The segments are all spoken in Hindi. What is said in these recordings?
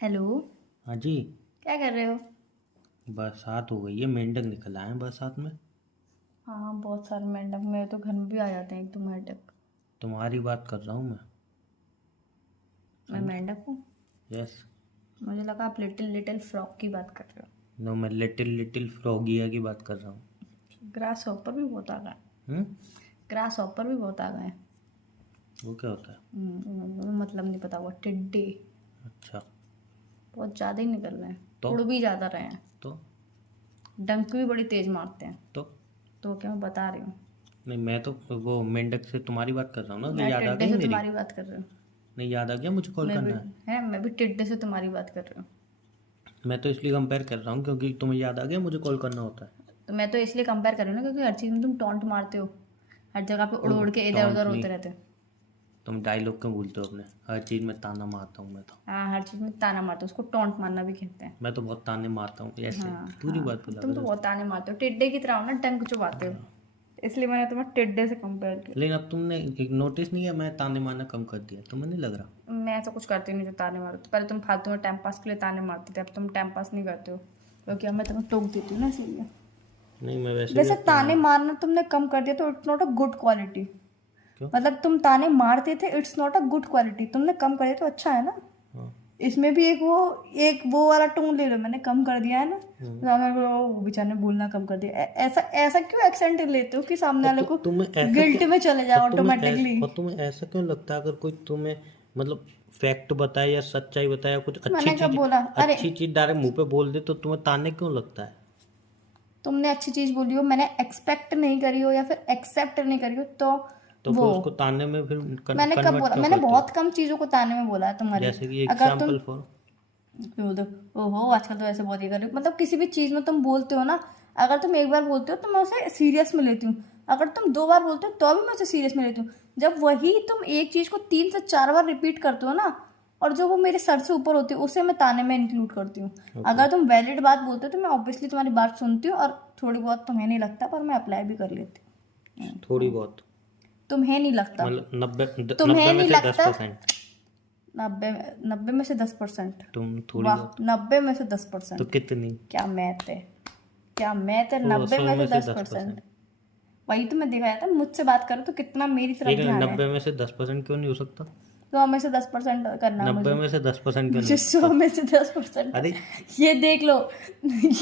हेलो। हाँ जी। क्या कर रहे हो? बरसात हो गई है, मेंढक निकल आए हैं बरसात में। हाँ, बहुत सारे मेंढक मेरे तो घर में भी आ जाते हैं एक दो मेंढक। तुम्हारी बात कर रहा हूँ मैं। मैं समझे? मेंढक हूँ? यस। मुझे लगा आप लिटिल लिटिल फ्रॉक की बात कर रहे नो, मैं लिटिल लिटिल फ्रॉगिया की बात कर रहा हूँ। हो। ग्रास हॉपर भी बहुत आ गए। हम्म। ग्रास हॉपर भी बहुत आ गए। वो क्या होता है? मतलब नहीं पता हुआ टिड्डे अच्छा। बहुत ज़्यादा ही निकल रहे हैं। तो उड़ भी ज़्यादा रहे हैं। तो डंक भी बड़ी तेज मारते हैं। तो तो क्या मैं बता रही हूँ। नहीं, मैं तो वो मेंढक से तुम्हारी बात कर रहा हूँ ना, कि मैं याद आ टिड्डे गई से मेरी। तुम्हारी बात कर रही हूँ। नहीं, याद आ गया मुझे कॉल मैं भी करना है। मैं भी टिड्डे से तुम्हारी बात कर रही हूँ। मैं तो इसलिए कंपेयर कर रहा हूँ क्योंकि तुम्हें याद आ गया मुझे कॉल करना होता है। तो मैं तो इसलिए कंपेयर कर रही हूँ ना, क्योंकि हर चीज़ में तुम टॉन्ट मारते हो। हर जगह पे उड़ ओ, उड़ के इधर उधर टॉन्ट नहीं। होते रहते हो। तुम डायलॉग क्यों भूलते हो अपने? हर चीज़ में ताना मारता हूँ मैं तो। हाँ, हर चीज़ में ताना मारते हो, उसको टॉन्ट मारना भी कहते हैं। मैं तो बहुत ताने मारता हूँ ऐसे। हाँ पूरी बात हाँ, बोला तुम तो करो। बहुत ताने मारते हो, टिड्डे की तरह हो ना, डंक चुबाते हो। इसलिए मैंने तुम्हें टिड्डे से कंपेयर किया। लेकिन अब तुमने एक नोटिस नहीं किया, मैं ताने मारना कम कर दिया, तुम्हें नहीं लग रहा? मैं ऐसा कुछ करती नहीं जो ताने मारो। तो पहले तुम फालतू में टाइम पास के लिए ताने मारते थे, अब तुम टाइम पास नहीं करते हो क्योंकि अब मैं तुम्हें टोक देती हूँ ना, इसीलिए। नहीं, मैं वैसे भी वैसे अब ताने ताने मारना तुमने कम कर दिया तो it's not a good quality. क्यों? मतलब तुम ताने मारते थे, it's not a good quality, तुमने कम कर दिया तो अच्छा है ना। हाँ। इसमें भी एक वो वाला टोन ले लो, मैंने कम कर दिया है ना। हम्म। तो हमें वो बेचारे ने बोलना कम कर दिया। ऐसा ऐसा क्यों एक्सेंट लेते हो कि सामने और वाले को तुम्हें ऐसा क्यों? गिल्ट में चले जाओ ऑटोमेटिकली। और तुम्हें ऐसा क्यों लगता है, अगर कोई तुम्हें मतलब फैक्ट बताए या सच्चाई बताए या कुछ मैंने कब बोला? अरे, अच्छी चीज डायरेक्ट मुंह पे बोल दे तो तुम्हें ताने क्यों लगता है? तुमने अच्छी चीज बोली हो, मैंने एक्सपेक्ट नहीं करी हो या फिर एक्सेप्ट नहीं करी हो तो तो वो। फिर उसको ताने में फिर मैंने कब कन्वर्ट बोला? क्यों मैंने करते हो? बहुत कम चीजों को ताने में बोला है तुम्हारी। जैसे कि अगर तुम एग्जाम्पल फॉर। ओहो, आजकल तो ऐसे बहुत ही कर रहे हो। मतलब किसी भी चीज में तुम बोलते हो ना, अगर तुम एक बार बोलते हो तो मैं उसे सीरियस में लेती हूँ। अगर तुम दो बार बोलते हो तो भी मैं उसे सीरियस में लेती हूँ। जब वही तुम एक चीज को 3 से 4 बार रिपीट करते हो ना, और जो वो मेरे सर से ऊपर होती है, उसे मैं ताने में इंक्लूड करती हूँ। ओके। अगर तुम वैलिड बात बोलते हो तो मैं ऑब्वियसली तुम्हारी बात सुनती हूँ, और थोड़ी बहुत तुम्हें नहीं लगता पर मैं अप्लाई भी कर लेती हूँ। थोड़ी बहुत तुम्हें नहीं लगता। मतलब नब्बे तुम्हें नब्बे में नहीं से दस लगता। परसेंट 90 नब्बे में से 10%। तुम थोड़ी वाह, बहुत। 90 में से तो 10%। कितनी? क्या मैथ है! क्या मैथ है! 90 100 में से में से दस दस परसेंट परसेंट वही तो मैं दिखाया था, मुझसे बात करो तो कितना मेरी एक तरफ ध्यान है। 90 में से 10% क्यों नहीं हो सकता? 100 में से 10% करना है 90 मुझे। में से 10% क्यों नहीं मुझे हो 100 सकता? में से 10%। अरे, ये देख लो।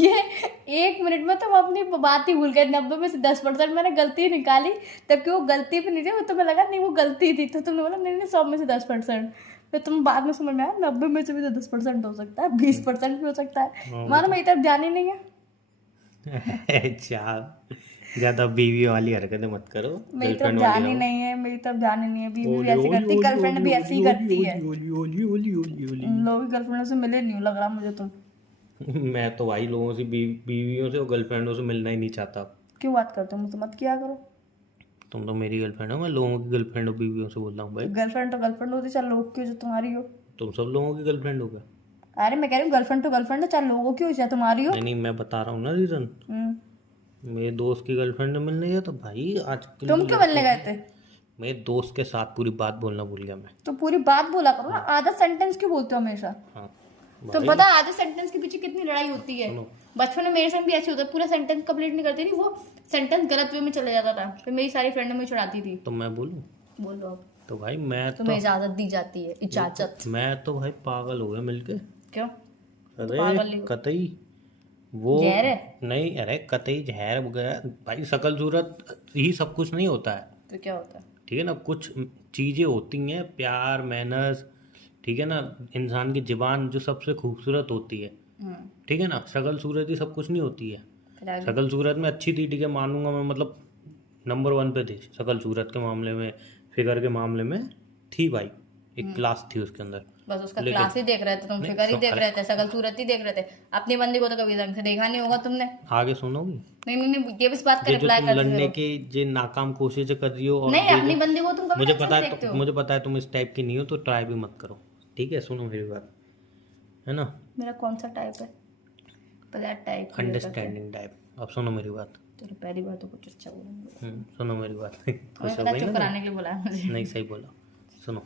ये 1 मिनट में तुम अपनी बात ही भूल गए। 90 में से 10% मैंने गलती निकाली, तबकि वो गलती भी नहीं थी, वो तुम्हें लगा नहीं वो गलती थी, तो तुमने बोला नहीं नहीं 100 में से 10%। फिर तुम बाद में समझ में आया 90 में से भी तो 10% हो सकता है, 20% भी हो सकता है। वो मानो तो मेरी तरफ ध्यान ही नहीं है। अच्छा, ज्यादा बीवी वाली हरकतें मत करो, मेरी तरफ गर्लफ्रेंड वाली ध्यान ही रहो। नहीं है, मेरी तरफ ध्यान ही नहीं है। बीवी भी ओली ऐसी ओली करती, ओली गर्लफ्रेंड ओली भी ऐसी ओली ही ओली करती है। ओली ओली ओली ओली ओली ओली। लोगों की गर्लफ्रेंडों से मिले नहीं हो, लग रहा मुझे तुम। मैं तो भाई लोगों से बीवियों से और गर्लफ्रेंडों से मिलना ही नहीं चाहता। क्यों बात करते हो? मुझसे मत किया करो। तुम तो मेरी गर्लफ्रेंड हो, मैं लोगों की गर्लफ्रेंड और बीवियों से बोल रहा हूँ तो भाई। गर्लफ्रेंड होती, चार लोग की हो, जो तुम्हारी हो। तुम सब लोगों की गर्लफ्रेंड हो क्या? अरे मैं कह रही हूँ गर्लफ्रेंड है, चार लोगों की हो, चाहे तुम्हारी हो। नहीं नहीं, मैं बता रहा हूँ ना रीजन। हम्म। मेरे दोस्त की गर्लफ्रेंड मिलने गया तो भाई आजकल तुम की क्यों मिलने लड़कियों गए की। थे? मेरे दोस्त के साथ पूरी बात बोलना भूल गया मैं। तो पूरी बात बोला करो ना, आधा सेंटेंस क्यों बोलते हो हमेशा? हाँ तो भाई। पता है आधे सेंटेंस के पीछे कितनी लड़ाई होती है। सुनो। बचपन में मेरे साथ भी ऐसे होता है, पूरा सेंटेंस कंप्लीट नहीं करती थी वो, सेंटेंस गलत वे में चला जाता था, फिर मेरी सारी फ्रेंड मुझे छुड़ाती थी। तो मैं बोलूँ? बोलो अब। तो भाई मैं तो तुम्हें इजाजत दी जाती है, इजाजत। मैं तो भाई पागल हो गया मिलके। क्यों? तो अरे पागल ही हो। कतई वो जहर है। नहीं, अरे कतई जहर हो गया भाई। शकल सूरत ही सब कुछ नहीं होता है। तो क्या होता है? ठीक है ना, कुछ चीज़ें होती हैं, प्यार, मैनर्स। ठीक है ना, इंसान की जुबान जो सबसे खूबसूरत होती है। हम्म। ठीक है ना, शकल सूरत ही सब कुछ नहीं होती है। फिर आगे। शकल सूरत में अच्छी थी, ठीक है, मानूंगा मैं, मतलब नंबर 1 पे थी शकल सूरत के मामले में। फिगर के मामले में थी भाई, एक क्लास थी उसके अंदर। बस उसका लेकिन क्लास ही देख रहे थे तुम, नहीं फिगर ही देख अरे रहे थे, शकल सूरत ही देख रहे थे। अपनी बंदी को तो कभी ढंग से देखा नहीं होगा तुमने। आगे सुनोगी? नहीं नहीं नहीं, ये भी इस बात का ये जो रिप्लाई तुम करते लड़ने रहो। के जे नाकाम कोशिश कर रही हो, और नहीं, ये अपनी जो बंदी को तुम कभी अच्छे से देखते हो। मुझे पता है तुम इस टाइप की नहीं हो, तो ट्राई भी मत करो। ठीक है, सुनो मेरी बात, है ना। मेरा कौन सा टाइप है? ब्लैक टाइप क्लियर करके। Understanding type. अब सुनो मेरी बात। चलो पहली बार तो कुछ अच्छा बोलूंगा। सुनो मेरी बात। हमें खुश हो पता गई चुप ना तुम? कराने के लिए बुलाया मुझे। नहीं, सही बोला। सुनो,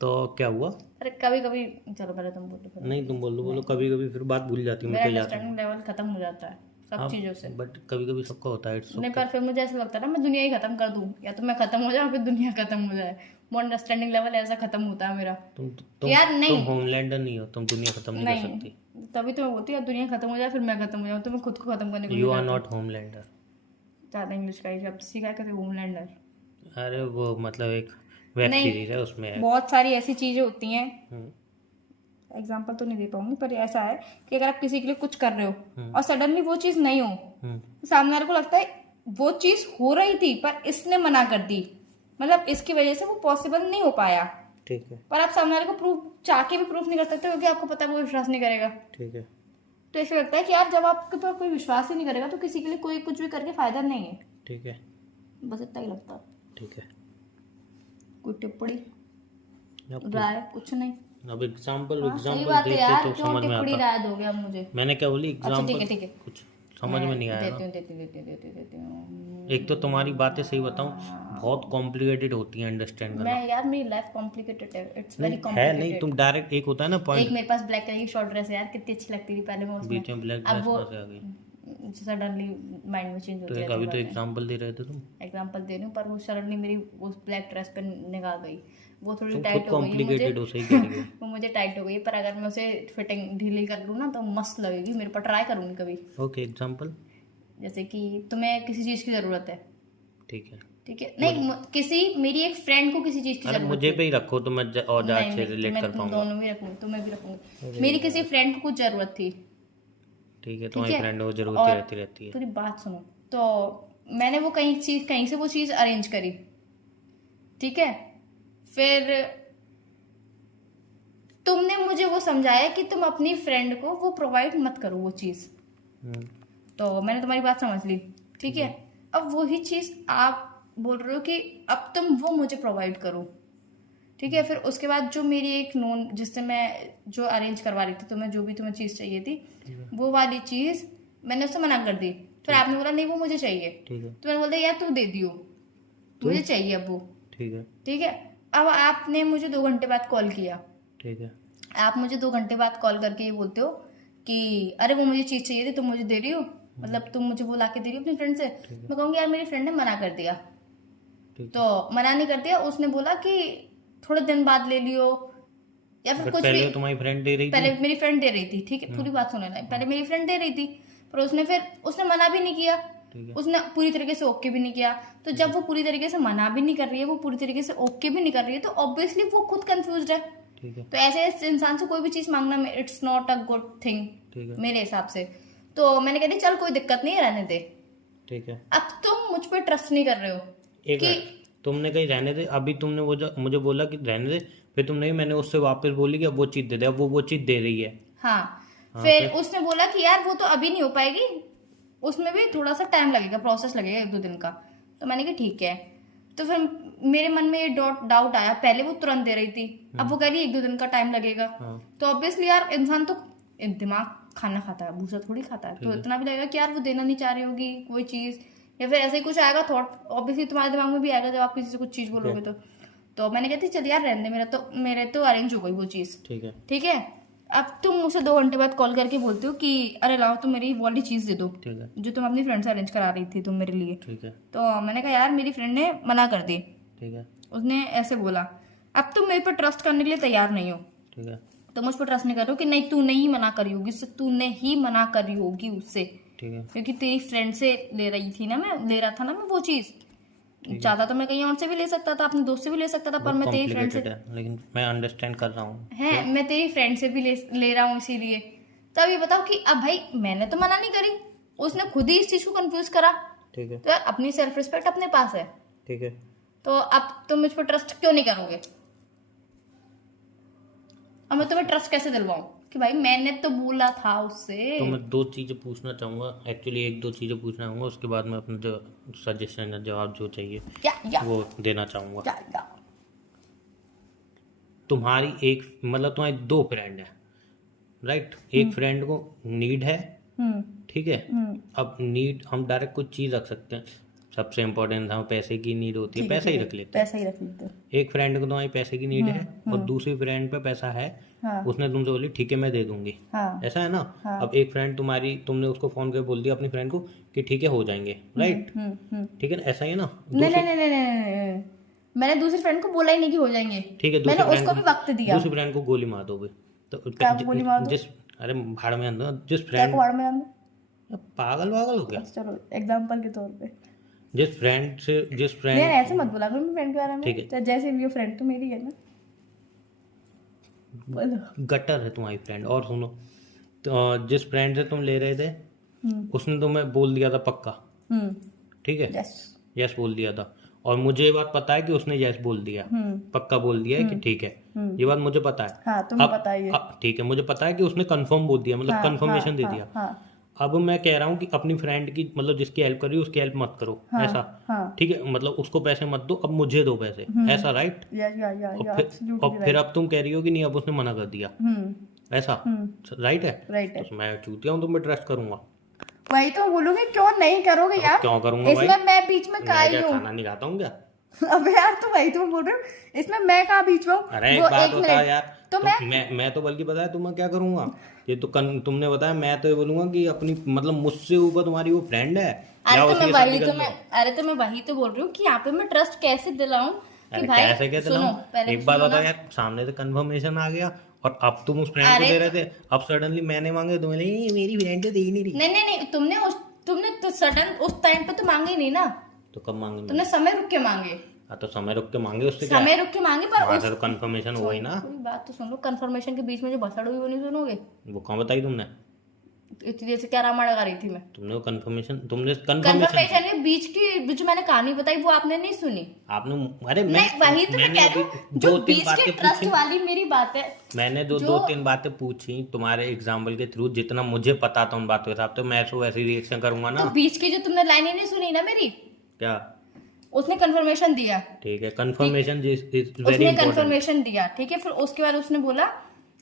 तो क्या हुआ? अरे कभी कभी, चलो पहले तुम बोलो फिर। नहीं तुम बोलो कभी कभी फिर बात भूल जाती है, मेरा मुझे याद है। अंडरस्टैंडिंग लेवल खत्म हो जाता है सब चीज़ों से। बट कभी कभी सबका होता है, इट्स नहीं, ओके। पर फिर मुझे ऐसा लगता है ना, मैं दुनिया ही खत्म कर दूं, या तो मैं खत्म हो जाऊं फिर दुनिया खत्म हो जाए। वो अंडरस्टैंडिंग लेवल ऐसा खत्म होता है मेरा। यार तुम नहीं, होमलैंडर नहीं हो, तुम दुनिया खत्म नहीं कर नहीं, सकती। तभी तो मैं बोलती हूँ, या दुनिया खत्म हो जाए फिर मैं खत्म हो जाऊँ, तो मैं खुद को खत्म करने को यू नहीं आर करती। Not Homelander. ज़्यादा इंग्लिश का ही शब्द सीखा है, कहते होमलैंडर। अरे वो मतलब एक वेब नहीं, सीरीज है, उसमें है। बहुत सारी ऐसी चीज़ें होती हैं, हम्म, एग्जाम्पल तो नहीं दे पाऊंगी, पर ऐसा है कि अगर आप किसी के लिए कुछ कर रहे हो हम्म। और सडनली वो चीज़ नहीं हो, हम्म, तो सामने वाले को लगता है वो चीज़ हो रही थी पर इसने मना कर दी, मतलब इसकी वजह से वो पॉसिबल नहीं हो पाया। ठीक है। पर आप सामने वाले को प्रूफ चाह के भी प्रूफ नहीं कर सकते, क्योंकि आपको पता है वो विश्वास नहीं करेगा। ठीक है। तो ऐसा लगता है कि यार जब आपके ऊपर कोई विश्वास ही नहीं करेगा तो किसी के लिए कोई कुछ भी करके फायदा नहीं है। ठीक है। बस इतना ही लगता है। ठीक है। कोई टिप्पणी अब राय कुछ नहीं। अब एग्जाम्पल हाँ, सही एग्जाम्पल बात है देते यार, तो क्यों समझ में टिप्पणी आता। राय दोगे आप मुझे? मैंने क्या बोली? अच्छा ठीक है, एग्जाम्पल ठीक है, कुछ समझ में नहीं आया ना। देती हूँ। एक तो तुम्हारी बातें सही बताऊं, बहुत कॉम्प्लिकेटेड होती हैं अंडरस्टैंड करना। मैं यार, मेरी लाइफ कॉम्प्लिकेटेड है, इट्स वेरी है नहीं, कॉम्प्लिकेटेड। तुम डायरेक्ट एक होता है ना एक पॉइंट। मेरे पास ब्लैक कलर की शॉर्ट ड्रेस है यार, कितनी अच्छी लगती थी पहले मैं उसमें। बीच में ब्लैक अब ड्रेस वो कहाँ से आ गई? सडनली माइंड में चेंज तो होती है। अभी तो एग्जाम्पल दे रहे थे तुम। एग्जाम्पल दे रही हूँ, पर वो सडनली मेरी उस ब्लैक ड्रेस पे निकाल गई, वो थोड़ी तुम खुद टाइट हो गई है मुझे। कॉम्प्लिकेटेड हो, सही कह रही हो। वो मुझे टाइट हो गई है, पर अगर मैं उसे फिटिंग ढीली कर लूँ ना तो मस्त लगेगी मेरे पर, ट्राई करूँगी कभी। Okay, example. जैसे कि तुम्हें किसी चीज़ की ज़रूरत है, ठीक है। ठीक है, नहीं किसी मेरी एक फ्रेंड को किसी चीज़ की अरे ज़रूरत मुझे है। पे ही रखो तो मैं और ज्यादा नहीं अच्छे नहीं, रिलेट मैं कर पाऊंगा। दोनों भी रखूँगी, तुम्हें भी रखूँगी। मेरी किसी फ्रेंड को कुछ ज़रूरत थी, ठीक है, ठीक तुम्हारी है, फ्रेंड को जरूरत और रहती है। पूरी बात सुनो। तो मैंने वो कहीं से वो चीज़ अरेंज करी, ठीक है, फिर तुमने मुझे वो समझाया कि तुम अपनी फ्रेंड को वो प्रोवाइड मत करो वो चीज़। तो मैंने तुम्हारी बात समझ ली, ठीक है। अब वही चीज़ आप बोल रहे हो कि अब तुम वो मुझे प्रोवाइड करो, ठीक है। फिर उसके बाद जो मेरी एक नोन, जिससे मैं जो अरेंज करवा रही थी, तुम्हें जो भी तुम्हें चीज़ चाहिए थी, वो वाली चीज़ मैंने उससे मना कर दी। फिर आपने बोला नहीं वो मुझे चाहिए, ठीक है। तो मैंने बोला यार तू दे दियो, मुझे चाहिए अब वो, ठीक है। ठीक है। अब आपने मुझे 2 घंटे बाद कॉल किया, ठीक है। आप मुझे 2 घंटे बाद कॉल करके ये बोलते हो कि अरे वो मुझे चीज़ चाहिए थी, तुम मुझे दे रही हो, मतलब तुम मुझे वो ला के दे रही हो अपनी फ्रेंड से। मैं कहूँगी यार मेरी फ्रेंड ने मना कर दिया, तो मना नहीं कर दिया, उसने बोला कि थोड़े दिन बाद ले लियो, या फिर कुछ पहले भी। तुम्हारी फ्रेंड दे रही थी। पहले मेरी फ्रेंड दे रही थी, ठीक है, पूरी बात सुने ना। पहले मेरी फ्रेंड दे रही थी, पर उसने मना भी नहीं किया, ठीक है। उसने पूरी तरीके से ओके भी नहीं किया। तो जब वो पूरी तरीके से मना भी नहीं कर रही है, वो पूरी तरीके से ओके भी नहीं कर रही है, तो ऑब्वियसली वो खुद कंफ्यूज है। ठीक है। तो ऐसे इंसान से कोई भी चीज मांगना it's not a good thing ठीक है। मेरे हिसाब से। तो मैंने कह दी चल कोई दिक्कत नहीं है, रहने दे। ठीक है। अब तुम मुझ पर ट्रस्ट नहीं कर रहे हो एक कि मिनट, तुमने कहीं रहने दे, अभी तुमने मुझे बोला कि रहने दे, फिर तुमने मैंने उससे वापस बोली कि अब वो चीज दे दे, अब वो चीज दे रही है। हाँ, फिर उसने बोला कि यार वो तो अभी नहीं हो पाएगी, उसमें भी थोड़ा सा टाइम लगेगा, प्रोसेस लगेगा 1-2 दिन का। तो मैंने कहा ठीक है। तो फिर मेरे मन में ये डाउट आया, पहले वो तुरंत दे रही थी, अब वो कह रही है 1-2 दिन का टाइम लगेगा। तो ऑब्वियसली यार इंसान तो दिमाग खाना खाता है, भूसा थोड़ी खाता है, तो इतना भी लगेगा कि यार वो देना नहीं चाह रही होगी कोई चीज, या फिर ऐसे ही कुछ आएगा थॉट, ऑब्वियसली तुम्हारे दिमाग में भी आएगा जब आप किसी से कुछ चीज बोलोगे। तो मैंने कहती चल यार रहने दे, मेरे तो अरेंज हो गई वो चीज, ठीक है। ठीक है। अब तुम मुझे 2 घंटे बाद कॉल करके बोलते हो कि अरे लाओ तुम मेरी वाली चीज दे दो, ठीक है। जो तुम अपनी फ्रेंड से अरेंज करा रही थी तुम मेरे लिए। ठीक है। तो मैंने कहा यार मेरी फ्रेंड ने मना कर दी, ठीक है। उसने ऐसे बोला। अब तुम मेरे पर ट्रस्ट करने के लिए तैयार नहीं हो, ठीक है। तो मुझ पर ट्रस्ट नहीं कर रहे हो कि नहीं तूने ही मना करी होगी उससे, तूने ही मना करी होगी उससे, ठीक है। क्योंकि तेरी फ्रेंड से ले रहा था ना मैं वो चीज। चाहता तो मैं कहीं और से भी ले सकता था, अपने दोस्त से भी ले सकता था, पर मैं तेरी फ्रेंड से, लेकिन मैं अंडरस्टैंड कर रहा हूँ है, मैं तेरी फ्रेंड से भी ले रहा हूँ इसीलिए। तो अब ये बताओ कि अब भाई मैंने तो मना नहीं करी, उसने खुद ही इस चीज को कंफ्यूज करा। ठीक है। तो यार अपनी सेल्फ रिस्पेक्ट अपने पास है, ठीक है। तो अब तुम मुझ पर ट्रस्ट क्यों नहीं करोगे? अब मैं तुम्हें ट्रस्ट कैसे दिलवाऊं कि भाई मैंने तो बोला था उससे। तो मैं 2 चीजें पूछना चाहूंगा, एक्चुअली 1-2 चीजें पूछना चाहूंगा, उसके बाद मैं अपना जो सजेशन या जवाब जो चाहिए या वो देना चाहूंगा। या तुम्हारी एक मतलब तुम्हारी 2 फ्रेंड है, राइट? एक फ्रेंड को नीड है, ठीक है। अब नीड हम डायरेक्ट कुछ चीज रख सकते हैं, सबसे इम्पोर्टेंट हमें पैसे की नीड होती है, ठीक है, पैसा ही ठीक है, रख लेते हैं। पैसा ही रख लेते हो। एक फ्रेंड को तुम्हारी पैसे की नीड है और दूसरी फ्रेंड पे पैसा है, हाँ उसने तुमसे बोली ठीक है मैं दे दूंगी, हाँ ऐसा है ना। हाँ। अब एक फ्रेंड तुम्हारी, तुमने उसको फोन करके बोल दिया अपनी फ्रेंड को कि ठीक है हो जाएंगे, राइट, ठीक है ना, ऐसा ही है ना। नहीं नहीं नहीं नहीं नहीं नहीं, मैंने दूसरी फ्रेंड को बोला ही नहीं कि हो जाएंगे। ठीक है, मैंने उसको भी वक्त दिया। दूसरी फ्रेंड को गोली मार दोगे तो क्या गोली मार दो? जिस, अरे भाड़ में अंदर जिस क्या फ्रेंड, कुआड़ में अंदर? पागल वागल हो गया, चलो एग्जाम्पल के तौर पे। जिस फ्रेंड से, जिस नहीं फ्रेंड, ऐसे मत बोला करो फ्रेंड के बारे ठीक में, है। चाहे जैसे भी हो फ्रेंड तो मेरी है ना। बोलो। गटर है तुम्हारी फ्रेंड। और सुनो, तो जिस फ्रेंड से तुम ले रहे थे उसने तुम्हें बोल दिया था पक्का, ठीक है, यस। यस बोल दिया था, और मुझे ये बात पता है कि उसने यस बोल दिया, पक्का बोल दिया है कि ठीक है, ये बात मुझे पता है। हाँ तुम्हें अब बताइए। ठीक है, मुझे पता है कि उसने कंफर्म बोल दिया, मतलब हाँ, कंफर्मेशन हाँ, दे हाँ, दिया। हाँ, अब मैं कह रहा हूँ कि अपनी फ्रेंड की, मतलब जिसकी हेल्प कर रही हो उसकी हेल्प मत करो, हाँ, ऐसा, हाँ, ठीक है, मतलब उसको पैसे मत दो, अब मुझे दो पैसे, ऐसा, राइट। या और फिर अब तुम कह रही हो कि नहीं अब उसने मना कर दिया, ऐसा, राइट है। राइट है। तो मैं चूतिया हूँ, तुम पे ट्रस्ट करूंगा। वही तो बोलूंगी, क्यों नहीं करोगे यार? क्यों करूंगा भाई? इसमें मैं बीच में मैं काई क्या हूँ? खाना नहीं खाता हूँ क्या? अबे यार तो वही तो बोल रहे हो, इसमें मैं कहाँ बीच में हूँ? अरे एक वो बात एक होता है मिनट, यार, तो मैं तो बल्कि पता है तुम्हें क्या करूंगा, ये तो तुमने बताया, मैं तो ये बोलूंगा कि अपनी, मतलब मुझसे ऊपर तुम्हारी वो फ्रेंड है, अरे जाओ तो उसके मैं साथ वही निकल तो मैं जाओ। अरे तो मैं वही तो बोल रही हूँ कि यहाँ पे मैं ट्रस्ट कैसे दिलाऊं कि अरे भाई कैसे क्या सुनो दिलाऊं? पहले एक तो बात सुनो बता ना। यार, सामने से कंफर्मेशन आ गया और अब तुम उस फ्रेंड को अरे दे रहे थे, अब सडनली मैंने मांगे, तुम्हें नहीं मेरी फ्रेंड तो दे ही नहीं रही। नहीं नहीं नहीं, तुमने तो सडन उस टाइम पे तो मांगे नहीं ना, तो कब मांगे? तुमने समय रुक के मांगे। हाँ तो समय रुक के मांगे, उससे क्या समय रुक के मांगे पर वहां उस से तो कंफर्मेशन हुआ ही ना। पूरी बात तो सुन लो, कंफर्मेशन के बीच में जो भसड़ हुई वो नहीं सुनोगे? वो कहाँ बताई तुमने? इतनी देर से क्या रामायण लगा रही थी मैं? तुमने वो कंफर्मेशन, तुमने कंफर्मेशन के बीच की जो मैंने कहानी बताई वो आपने नहीं सुनी। आपने, अरे नहीं वही तो मैं मैंने कह रही अभी हूँ, जो दो तीन बीच के बातें ट्रस्ट पूछी, वाली मेरी बात है। मैंने दो तीन बातें पूछी तुम्हारे एग्जाम्पल के थ्रू, जितना मुझे पता था उन बातों के हिसाब, तो मैं तो वैसे ही रिएक्शन करूंगा ना। तो बीच की जो तुमने लाइन ही नहीं सुनी ना मेरी, क्या? उसने कंफर्मेशन दिया, ठीक है, कंफर्मेशन इज वेरी उसने इंपॉर्टेंट। कंफर्मेशन दिया, ठीक है, फिर उसके बाद उसने बोला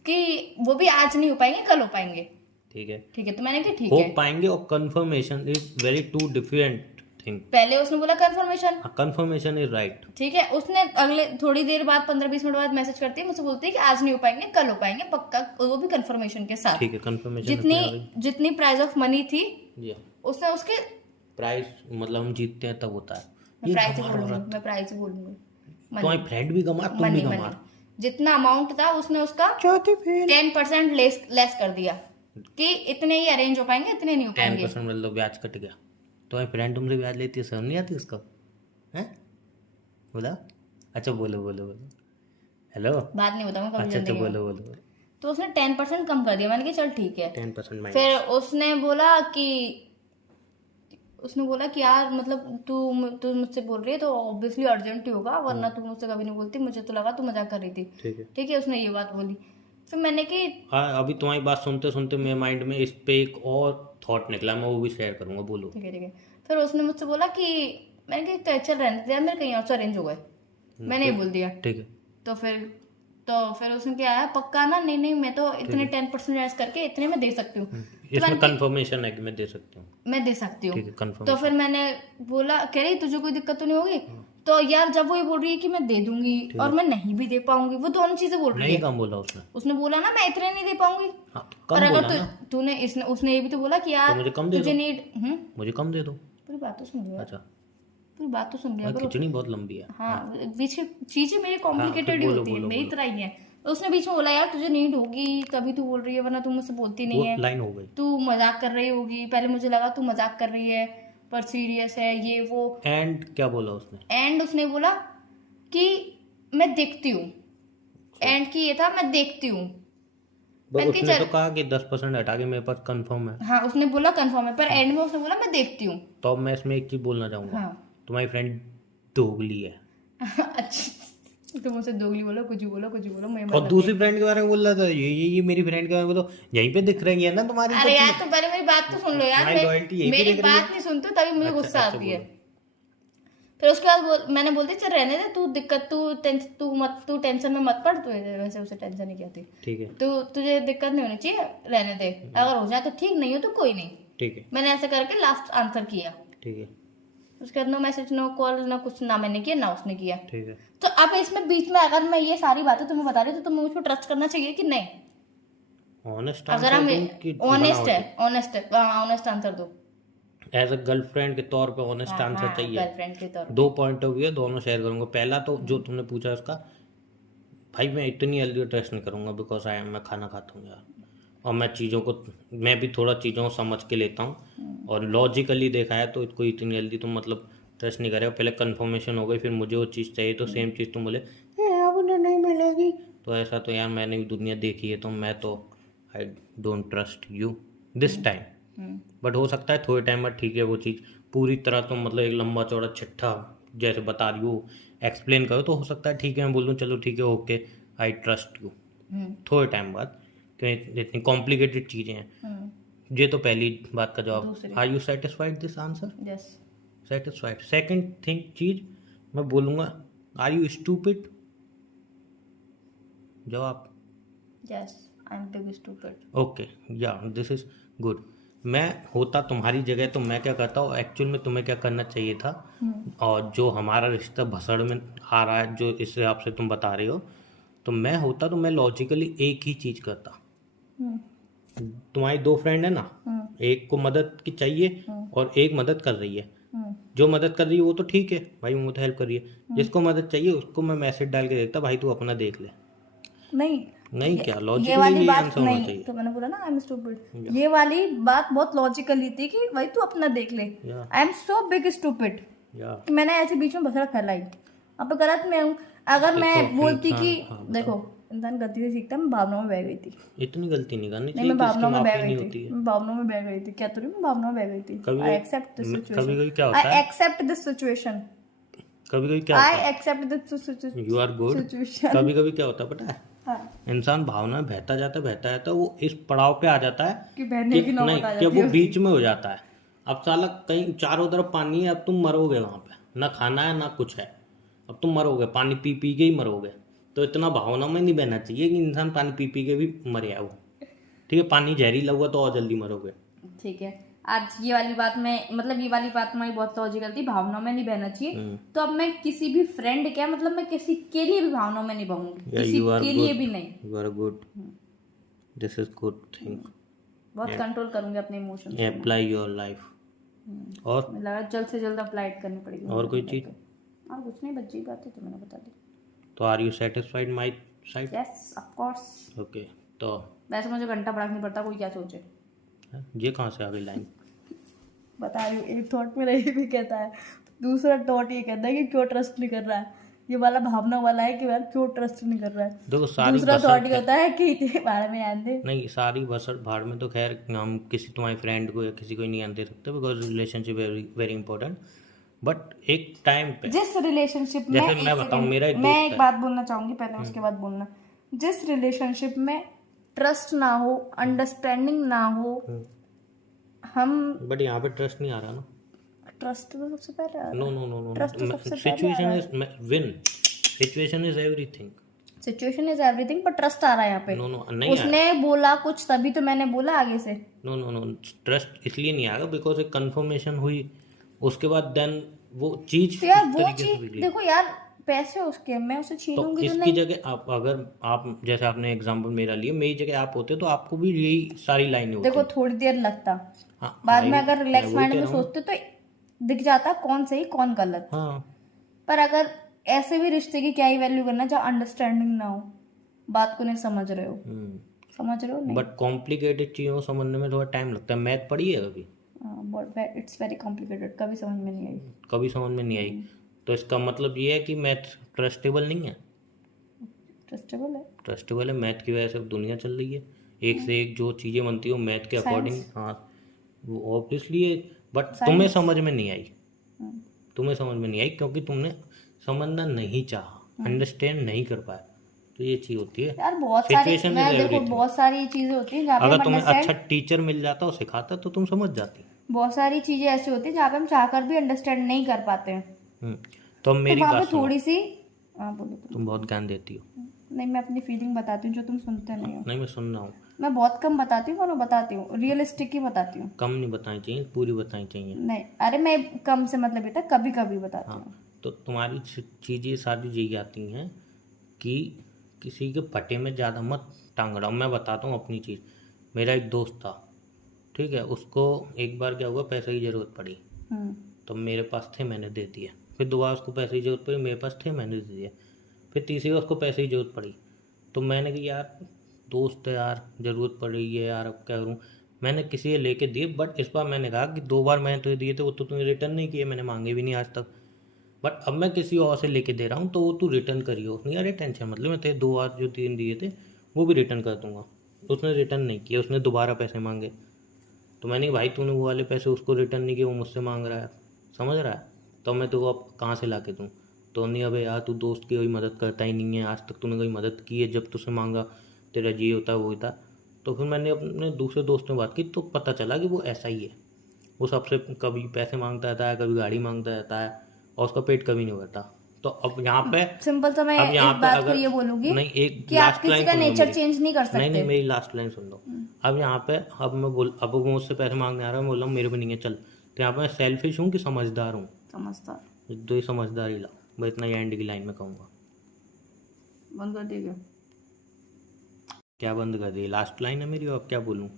कि वो भी आज नहीं हो पाएंगे, कल हो पाएंगे, ठीक है, ठीक है, तो मैंने कहा ठीक हो है। पाएंगे और confirmation is very two different thing. पहले उसने बोला कंफर्मेशन, कंफर्मेशन इज राइट, ठीक है, उसने अगले थोड़ी देर बाद 15-20 मिनट बाद मैसेज करती है मुझसे, बोलती है कि आज नहीं हो पाएंगे, कल हो पाएंगे पक्का, वो भी कंफर्मेशन के साथ। ठीक है, कंफर्मेशन जितनी प्राइस ऑफ मनी थी जी, उसने उसके, प्राइस मतलब हम जीतते हैं तब होता है। मैं प्राइस ही बोलूंगी, मैं प्राइस ही बोलूंगी, तुम्हारी फ्रेंड भी गमा, तुम भी गमा। जितना अमाउंट था उसने उसका 10% लेस कर दिया कि इतने ही अरेंज हो पाएंगे, इतने नहीं हो पाएंगे। 10% मतलब ब्याज कट गया। तुम्हारी फ्रेंड तुमसे ब्याज लेती है, समझ नहीं आती उसको, हैं? बोला, अच्छा बोलो बोलो बोलो, हेलो, बात नहीं बताऊंगा कभी अच्छा अच्छा जिंदगी में। बोलो बोलो। तो उसने 10% कम कर दिया, मैंने कहा चल ठीक है। 10% माइनस। फिर उसने बोला कि यार मतलब तू मुझसे बोल रही है तो ऑब्वियसली अर्जेंट ही होगा, वरना तू मुझसे कभी नहीं बोलती, मुझे तो लगा तू मजाक कर रही थी, ठीक है, ठीक है, उसने ये बात बोली। फिर मैंने कि हाँ अभी तुम्हारी बात सुनते सुनते मेरे माइंड में इस पे एक और थॉट निकला, मैं वो भी शेयर करूंगा, बोलो। ठीक है ठीक है। फिर उसने मुझसे बोला कि, मैंने कहा तो चल रहने दे यार, मेरे कहीं और से अरेंज हो गए, मैंने ये बोल दिया, ठीक है, तो फिर उसने क्या है, पक्का ना? नहीं नहीं, मैं तो इतने 10% लेस करके इतने में दे सकती हूँ, इसमें कंफर्मेशन है कि मैं दे सकती हूँ, मैं दे सकती हूँ। ठीक है, कंफर्म। तो फिर मैंने बोला, कह रही तुझे कोई दिक्कत तो नहीं होगी? तो यार जब वो ये बोल रही है कि मैं दे दूंगी और मैं नहीं भी दे पाऊंगी, वो दोनों चीजें बोल रही नहीं है। कम बोला उसने? उसने बोला ना मैं इतने नहीं दे पाऊंगी। हाँ, तो और कम अगर बोला ना। तूने उसने ये भी तो बोला कि यार तो मुझे कम दे तुझे दो। नीड, मुझे कम दे दो। पूरी बात तो सुन लिया, अच्छा, पूरी बात तो सुन लिया करो। खिचड़ी बहुत लंबी है। हाँ बीच की चीजें मेरी कॉम्प्लिकेटेड ही बोलो, होती है, बोलो, मेरी बोलो। तरह ही है। तो उसने बीच में बोला यार तुझे नीड होगी तभी तू बोल रही है, वरना तू मुझसे बोलती नहीं वो है, लाइन हो गई। तू मजाक कर रही होगी, पहले मुझे लगा तू मजाक कर रही है पर सीरियस है, ये वो। एंड क्या बोला उसने? एंड उसने बोला कि मैं देखती हूँ, एंड की ये था मैं देखती हूँ। उसने तो कहा कि 10% हटा के मेरे पास कंफर्म है। हाँ उसने बोला कंफर्म है, पर एंड में उसने बोला मैं देखती हूँ। तो अब मैं इसमें एक चीज बोलना चाहूंगा, हाँ तुम्हारी फ्रेंड दोगली है। अच्छा तुम मुझसे दोगली बोलो, कुछ भी बोलो, कुछ भी बोलो, मैं और दूसरी फ्रेंड के बारे में बोल रहा था, ये मेरी फ्रेंड के बारे में, तो यहीं पे दिख रही है ना तुम्हारी। अरे यार तुम पहले मेरी बात तो सुन लो यार, मेरी बात नहीं सुनते तभी मुझे गुस्सा आती है। फिर उसके बाद मैंने बोलती चल रहने दे, तू दिक्कत तू टेंशन में मत पड़, तू वैसे उसे टेंशन नहीं कहती, ठीक है, तो तुझे दिक्कत नहीं होनी चाहिए, रहने दे, अगर हो जाए तो ठीक, नहीं हो तो कोई नहीं। ठीक है, मैंने ऐसा करके लास्ट आंसर किया। ठीक है। उसके बाद नो मैसेज, नो कॉल, ना कुछ, ना मैंने किया ना उसने किया। ठीक है। तो अब इसमें बीच में अगर मैं ये सारी बातें तुम्हें बता रही हूँ तो तुम्हें मुझ पर ट्रस्ट करना चाहिए कि नहीं? ऑनेस्ट अगर आंसर हम दूं कि ऑनेस्ट है, बनावटी? ऑनेस्ट आंसर दो। एज अ गर्लफ्रेंड के तौर पे ऑनेस्ट आंसर चाहिए। गर्लफ्रेंड के तौर दो पॉइंट ऑफ व्यू है, दोनों शेयर करूंगा। पहला तो जो तुमने पूछा उसका, भाई मैं इतनी जल्दी ट्रस्ट नहीं करूंगा, बिकॉज मैं खाना खाता हूँ यार, और मैं चीज़ों को, मैं भी थोड़ा चीज़ों को समझ के लेता हूँ, और लॉजिकली देखा है तो कोई इतनी जल्दी तुम मतलब ट्रस्ट नहीं करेगा। पहले कंफर्मेशन हो गई, फिर मुझे वो चीज़ चाहिए तो सेम चीज़ तुम बोले अब उन्हें नहीं मिलेगी, तो ऐसा तो यार मैंने भी दुनिया देखी है, तो मैं तो I don't trust you this time. But हो सकता है थोड़े टाइम बाद ठीक है वो चीज़ पूरी तरह तुम मतलब एक लंबा चौड़ा चिट्ठा जैसे बता रही हो एक्सप्लेन करो, तो हो सकता है ठीक है मैं बोल दूँ चलो ठीक है ओके आई ट्रस्ट यू थोड़े टाइम बाद, क्योंकि इतनी कॉम्प्लिकेटेड चीज़ें हैं। ये तो पहली बात का जवाब। Are you satisfied this answer? Yes, satisfied. Second thing चीज मैं बोलूँगा, आर यू स्टूपिड? जवाब yes, I am big stupid. Okay, yeah this is good. मैं होता तुम्हारी जगह तो मैं क्या करता हूँ, एक्चुअल में तुम्हें क्या करना चाहिए था, और जो हमारा रिश्ता भसड़ में आ रहा है जो इस हिसाब से तुम बता रहे हो, तो मैं होता तो मैं लॉजिकली एक ही चीज़ करता। तुम्हारी दो फ्रेंड है ना, एक को मदद की चाहिए और एक मदद कर रही है। जो मदद कर रही है वो तो ठीक है भाई, वो तो हेल्प कर रही है। जिसको मदद चाहिए उसको मैं मैसेज डाल के देखता, भाई तू अपना देख ले। नहीं क्या ये लॉजिकली वाली भी बात आंसर होना नहीं, चाहिए? तो मैंने बोला ना आई एम स्टूपिड, ये वाली बात बहुत लॉजिकली थी कि भाई तू अपना देख ले। I am so big stupid कि मैंने ऐसे बीच में बसड़ा फैलाई। अब गलत मैं हूँ। अगर मैं बोलती कि देखो इंसान गलती से सीखता है, मैं भावनाओं में बह गई थी। इतनी गलती नहीं करनी नहीं, चाहिए मैं कि इसकी भावनाओं में बह माफी नहीं गई होती थी, है। मैं भावनाओं में बह गई थी। क्या मैं भावनाओं में बह गई थी। कभी आई एक्सेप्ट दिस कभी क्या सिचुएशन, होता आई है, एक्सेप्ट दिस सिचुएशन, कभी क्या होता आई है, except this you are good. Situation. कभी क्या होता है पता है, इंसान भावना में बहता जाता वो इस पड़ाव पे आ जाता है कि बहने की नौबत आ कि जाती वो है। बीच में हो जाता है। अब साला कहीं चारों तरफ पानी है, अब तुम मरोगे वहां पे, ना खाना है ना कुछ है, अब तुम मरोगे, पानी पी पी के ही मरोगे। तो इतना भावना में नहीं बहना चाहिए कि इंसान पानी पी पी के भी मर जाए वो। ठीक है, पानी जहरीला हुआ तो और जल्दी मरोगे। ठीक है, आज ये वाली बात में मतलब ये वाली बात हमारी बहुत लॉजिकल थी, भावनाओं में नहीं बहना चाहिए। तो अब मैं किसी भी फ्रेंड क्या मतलब मैं किसी के लिए भी भावनाओं में नहीं बहूंगी, किसी के लिए भी नहीं। You are good, this is good thing. बहुत कंट्रोल करूंगी अपने इमोशंस को। Apply your life. और मुझे लगा जल्द से जल्द अप्लाई करनी पड़ेगी। और कोई चीज? और कुछ नहीं, बच्ची बात है तो मैंने बता दी। तो are you satisfied my side? Yes of course. Okay, तो वैसे मुझे घंटा फर्क नहीं पड़ता कोई क्या सोचे। ये कहाँ से आ गई लाइन? बता रही हूँ, एक थॉट मेरा ये भी कहता है, दूसरा थॉट ये कहता है कि क्यों ट्रस्ट नहीं कर रहा है। ये वाला भावना वाला है कि यार क्यों ट्रस्ट नहीं कर रहा है। देखो सारी दूसरा थॉट ये होता है कि बारे में ध्यान दे। नहीं, सारी बसर भाड़ में तो खैर हम किसी तुम्हारी फ्रेंड को या किसी को नहीं ध्यान दे सकते, because relationship very important. But एक टाइम पे जिस रिलेशनशिप में, जैसे मैं बताऊं, मेरा एक मैं दोस्त एक है। बात बोलना चाहूंगी पहले, उसके बाद बोलना। जिस रिलेशनशिप में ट्रस्ट ना हो, अंडरस्टैंडिंग ना हो, हम बट यहाँ पे ट्रस्ट नहीं आ रहा ना। ट्रस्ट तो सबसे पहले आ रहा है। No no no no, Trust तो सबसे पहले सिचुएशन आ रहा is win, situation is everything. Situation is everything, पर ट्रस्ट आ रहा है यहाँ पे। नो नो नहीं, उसने बोला कुछ तभी तो मैंने बोला आगे से। नो नो नो, ट्रस्ट इसलिए नहीं आएगा बिकॉज एक कंफर्मेशन हुई, उसके बाद देन वो चीज तो यार इस वो तरीके से चीज बिगड़ी। देखो यार, पैसे उसके, मैं उसे तो छीनूंगी तो इसकी नहीं। जगह आप, अगर आप जैसे आपने एग्जांपल मेरा लिया, मेरी जगह आप होते तो आपको भी यही सारी लाइनें होती। देखो थोड़ी देर लगता, हाँ, बाद में अगर रिलैक्स वही माइंड कह में रहा हूँ। सोचते तो दिख जाता कौन सही कौन गलत। हाँ, पर अगर ऐसे भी रिश्ते की क्या ही वैल्यू करना जहाँ अंडरस्टैंडिंग ना हो, बात को नहीं समझ रहे हो, समझ रहे हो नहीं। बट कॉम्प्लिकेटेड चीज़ों को समझने में थोड़ा टाइम लगता है। मैथ पढ़ी है कभी? इट्स वेरी कॉम्प्लिकेटेड, कभी समझ में नहीं आई। कभी समझ में नहीं आई, तो इसका मतलब ये है कि मैथ ट्रस्टेबल नहीं है। ट्रस्टेबल है, ट्रस्टेबल है, मैथ की वजह से दुनिया चल रही है। एक से एक जो चीज़ें बनती है वो मैथ के अकॉर्डिंग। हाँ, वो ऑब्वियसली, बट तुम्हें समझ में नहीं आई, तुम्हें समझ में नहीं आई क्योंकि तुमने समझना नहीं चाहा, अंडरस्टैंड नहीं कर पाया। तो ये चीज होती है यार। बहुत सारी Situation मैं is देखो everything। बहुत सारी चीजें होती हैं जहाँ पे अगर हम तुम्हें understand- अच्छा टीचर मिल जाता और सिखाता तो तुम समझ जाती। बहुत सारी चीजें ऐसी होती हैं जहाँ पे हम चाहकर भी अंडरस्टैंड नहीं कर पाते हैं। तो अब तो मेरी वहाँ बात पे सुनो, थोड़ी सी, हाँ बोलो तुम। तुम बहुत ज्ञान देती हो। नहीं, मैं अपनी फीलिंग बताती हूँ जो तुम सुनते नहीं हो। नहीं, मैं सुन रहा हूँ। मैं बहुत कम बताती हूँ, पर मैं बताती हूँ, रियलिस्टिक ही बताती हूँ। कम नहीं बतानी चाहिए, पूरी बतानी चाहिए। नहीं, अरे मैं कम से मतलब ये था, कभी कभी बताती हाँ, हूँ। तो तुम्हारी चीज़ें सारी यही आती हैं कि किसी के फटे में ज़्यादा मत टांग अड़ाओ। मैं बताता हूँ अपनी चीज़। मेरा एक दोस्त था, ठीक है, उसको एक बार क्या हुआ, पैसे की ज़रूरत पड़ी, तो मेरे पास थे, मैंने दे दिए। फिर दोबारा उसको पैसे की ज़रूरत पड़ी, मेरे पास थे, मैंने दे दिए। फिर तीसरी बार उसको पैसे की ज़रूरत पड़ी, तो मैंने कहा यार दोस्त है यार, ज़रूरत पड़ रही है यार, अब क्या करूँ। मैंने किसी से लेके दिए, बट इस बार मैंने कहा कि 2 बार मैंने तुझे दिए थे, वो तो तूने रिटर्न नहीं किए, मैंने मांगे भी नहीं आज तक। बट अब मैं किसी और से लेके दे रहा हूँ, तो वो तू रिटर्न करियो। नहीं, अरे टेंशन मतलब, मैं तेरे 2 बार जो 3 दिए थे वो भी रिटर्न कर दूंगा। उसने रिटर्न नहीं किया, उसने दोबारा पैसे मांगे। तो मैंने कहा भाई तूने वो वाले पैसे उसको रिटर्न नहीं किए, वो मुझसे मांग रहा है, समझ रहा है, तो मैं तो अब कहाँ से ला के दूँ। तो नहीं, अबे यार तू दोस्त की कोई मदद करता ही नहीं है, आज तक तूने कोई मदद की है जब तुझसे मांगा, तेरा जी होता है वो होता। तो फिर मैंने अपने दूसरे दोस्त में बात की, तो पता चला कि वो ऐसा ही है। वो सबसे कभी पैसे मांगता रहता है, कभी गाड़ी मांगता रहता है, और उसका पेट कभी नहीं भरता। तो अब यहाँ पे सिंपल सा मैं अब यहाँ एक पे बात को अगर ये बोलूंगी नहीं, एक कि आप लास्ट किसी लाइन का सुन लो नेचर मेरी। चेंज नहीं कर नहीं सकते। मेरी लास्ट लाइन सुन लो। अब यहाँ पे अब वो मुझसे पैसे मांगने आ रहा है, मैं बोल रहा हूँ मेरे भी नहीं है, चल। तो यहाँ पे मैं सेल्फिश हूँ कि समझदार हूँ? समझदार। दो ही समझदारी लाओ, मैं इतना ही एंड की लाइन में कहूँगा। बंद कर दिया? क्या बंद कर दी? लास्ट लाइन है मेरी, और क्या बोलूँ?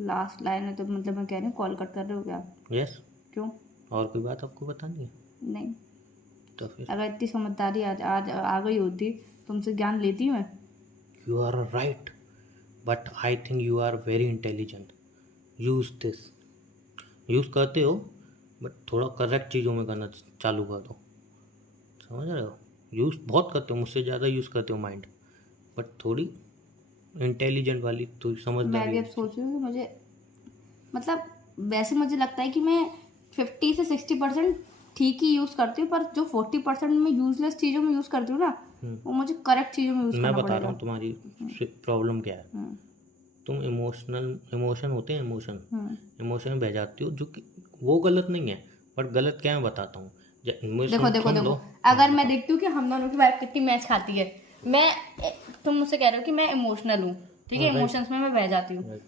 लास्ट लाइन है तो मतलब मैं कह रही हूँ कॉल कट कर रहे हो क्या? यस। क्यों? और कोई बात आपको बतानी है? नहीं, तो फिर अगर इतनी समझदारी आज आज आ गई होती तुमसे ज्ञान लेती मैं। You are right, but I think you are very intelligent. Use this. Use करते हो, बट थोड़ा करेक्ट चीज़ों में करना चालू कर दो, समझ रहे हो? यूज़ बहुत करते हो, मुझसे ज़्यादा यूज़ करते हो माइंड, बट थोड़ी इंटेलिजेंट वाली, थोड़ी मैं समझदारी भी अब वाली सोच रही हूँ कि मुझे मतलब वैसे मुझे लगता है कि मैं 50 से 60% ठीक ही यूज़ करती हूँ, पर जो 40% मैं यूजलेस चीज़ों में यूज़ करती हूँ ना, वो मुझे करेक्ट चीज़ों में यूज़ मैं करना बता रहा पड़ेगा। हूँ तुम्हारी प्रॉब्लम क्या है। तुम इमोशन होते हैं, इमोशन में बह जाती हो, जो कि वो गलत नहीं है, बट गलत क्या है मैं बताता हूँ। देखो देखो देखो, अगर मैं देखती हूँ कि हम दोनों की वाइफ कितनी मैच खाती है, मैं तुम मुझसे कह रहे हो कि मैं इमोशनल हूँ, ठीक है, इमोशंस में मैं बह जाती हूँ,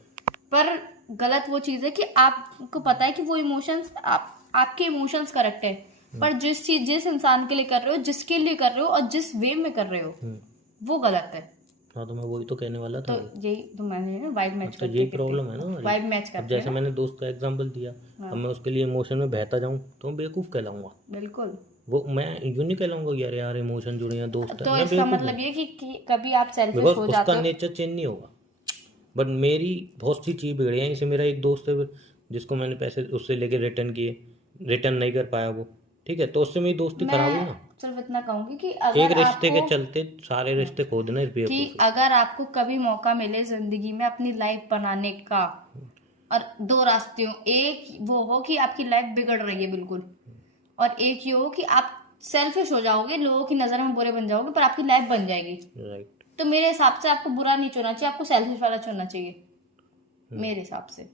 पर गलत वो चीज़ है कि आपको पता है कि वो इमोशंस आपके इमोशंस करेक्ट है, पर जिस इंसान के लिए कर रहे हो, जिसके लिए कर रहे हो और जिस वे में कर रहे हो, वो गलत है। हाँ, तो मैं वही तो कहने वाला था। तो यही तो मैंने वाइब मैच तो यही प्रॉब्लम है ना हमारी। वाइब मैच अब करते जैसे हैं। मैंने दोस्त का एग्जांपल दिया, अब मैं उसके लिए इमोशन में बहता जाऊं तो मैं बेवकूफ़ कहलाऊंगा। बिल्कुल। वो मैं यूँ नहीं कहलाऊंगा यार यार इमोशन जुड़े हैं, दोस्त है, तो मैं इसका बेवकूफ़ मतलब हूँ। ये कि कभी आप सेल्फिश बिकॉज हो उसका जाते हो। नेचर चेंज नहीं होगा, बट मेरी बहुत सी चीज़ बिगड़ी है। जैसे मेरा एक दोस्त है जिसको मैंने पैसे उससे लेके रिटर्न किए, रिटर्न नहीं कर पाया वो, ठीक है, तो उससे मेरी दोस्ती खराब हुई ना। सिर्फ इतना कहूंगी कि एक अगर रिश्ते के आपको चलते सारे रिश्ते खो देना इस कि बेवकूफ़ी। अगर आपको कभी मौका मिले जिंदगी में अपनी लाइफ बनाने का, और दो रास्ते हो, एक वो हो कि आपकी लाइफ बिगड़ रही है बिल्कुल, और एक ये हो कि आप सेल्फिश हो जाओगे, लोगों की नजर में बुरे बन जाओगे, पर आपकी लाइफ बन जाएगी। राइट। तो मेरे हिसाब से आपको बुरा नहीं चुनना चाहिए, आपको सेल्फिश वाला चुनना चाहिए मेरे हिसाब से।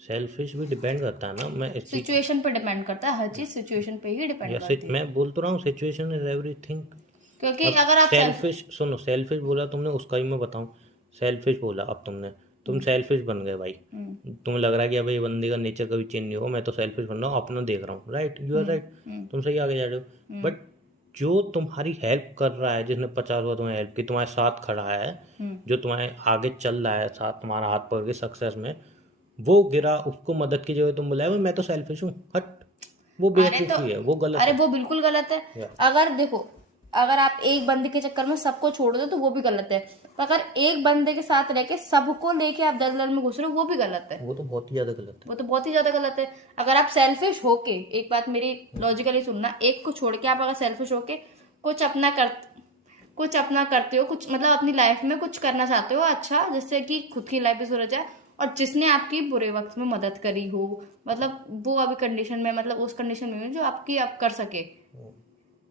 सेल्फिश भी डिपेंड करता है ना, मैं इस चीज़ सिचुएशन पे डिपेंड करता है, हर चीज सिचुएशन पे ही डिपेंड करती है। मैं बोल तो रहा हूँ सिचुएशन इज एवरीथिंग। क्योंकि अब अगर आप सेल्फिश सुनो, सेल्फिश बोला तुमने, उसका ही मैं बताऊं। सेल्फिश बोला अब तुम सेल्फिश बन गए भाई। तुम्हें लग रहा है कि अब ये बंदे का नेचर कभी चेंज नहीं होगा, मैं तो सेल्फिश बन रहा हूँ, अपना देख रहा हूँ, राइट, यू आर राइट, तुम सही आगे जा रहे हो। बट जो तुम्हारी हेल्प कर रहा है, जिसने 50 बार तुम्हें हेल्प की, तुम्हारे साथ खड़ा है, जो तुम्हारे आगे चल रहा है साथ, तुम्हारा हाथ पकड़ के सक्सेस में, वो गिरा, उसको मदद की जगह तुम बुलाए मैं तो सेल्फिश हूँ, हट, वो बेवकूफ़ी है, वो गलत अरे है। वो बिल्कुल गलत है। अगर देखो, अगर आप एक बंदे के चक्कर में सबको छोड़ दो तो वो भी गलत है, पर अगर एक बंदे के साथ रह के सबको लेके आप दलदल में घुस रहे हो, वो भी गलत है। वो तो बहुत ही ज़्यादा गलत है। वो तो बहुत ही ज्यादा गलत है। अगर आप सेल्फिश होके, एक बात मेरी लॉजिकली सुनना, एक को छोड़ के आप अगर सेल्फिश होके कुछ अपना करते हो, कुछ मतलब अपनी लाइफ में कुछ करना चाहते हो अच्छा, जिससे कि खुद की लाइफ भी सुधर जाए, और जिसने आपकी बुरे वक्त में मदद करी हो, मतलब वो अभी कंडीशन में, मतलब उस कंडीशन में जो आपकी आप कर सके,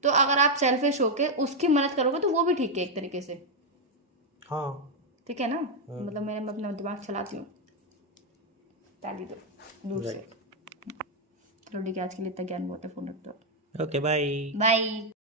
तो अगर आप सेल्फिश होके उसकी मदद करोगे तो वो भी ठीक है एक तरीके से। हाँ, ठीक है ना, मतलब मैं अपना दिमाग चलाती हूँ ताली दो दूर से। चलो ठीक है, आज के लिए इतना ज्ञान बहुत है, फोन रखते हो। Okay, bye. बाय।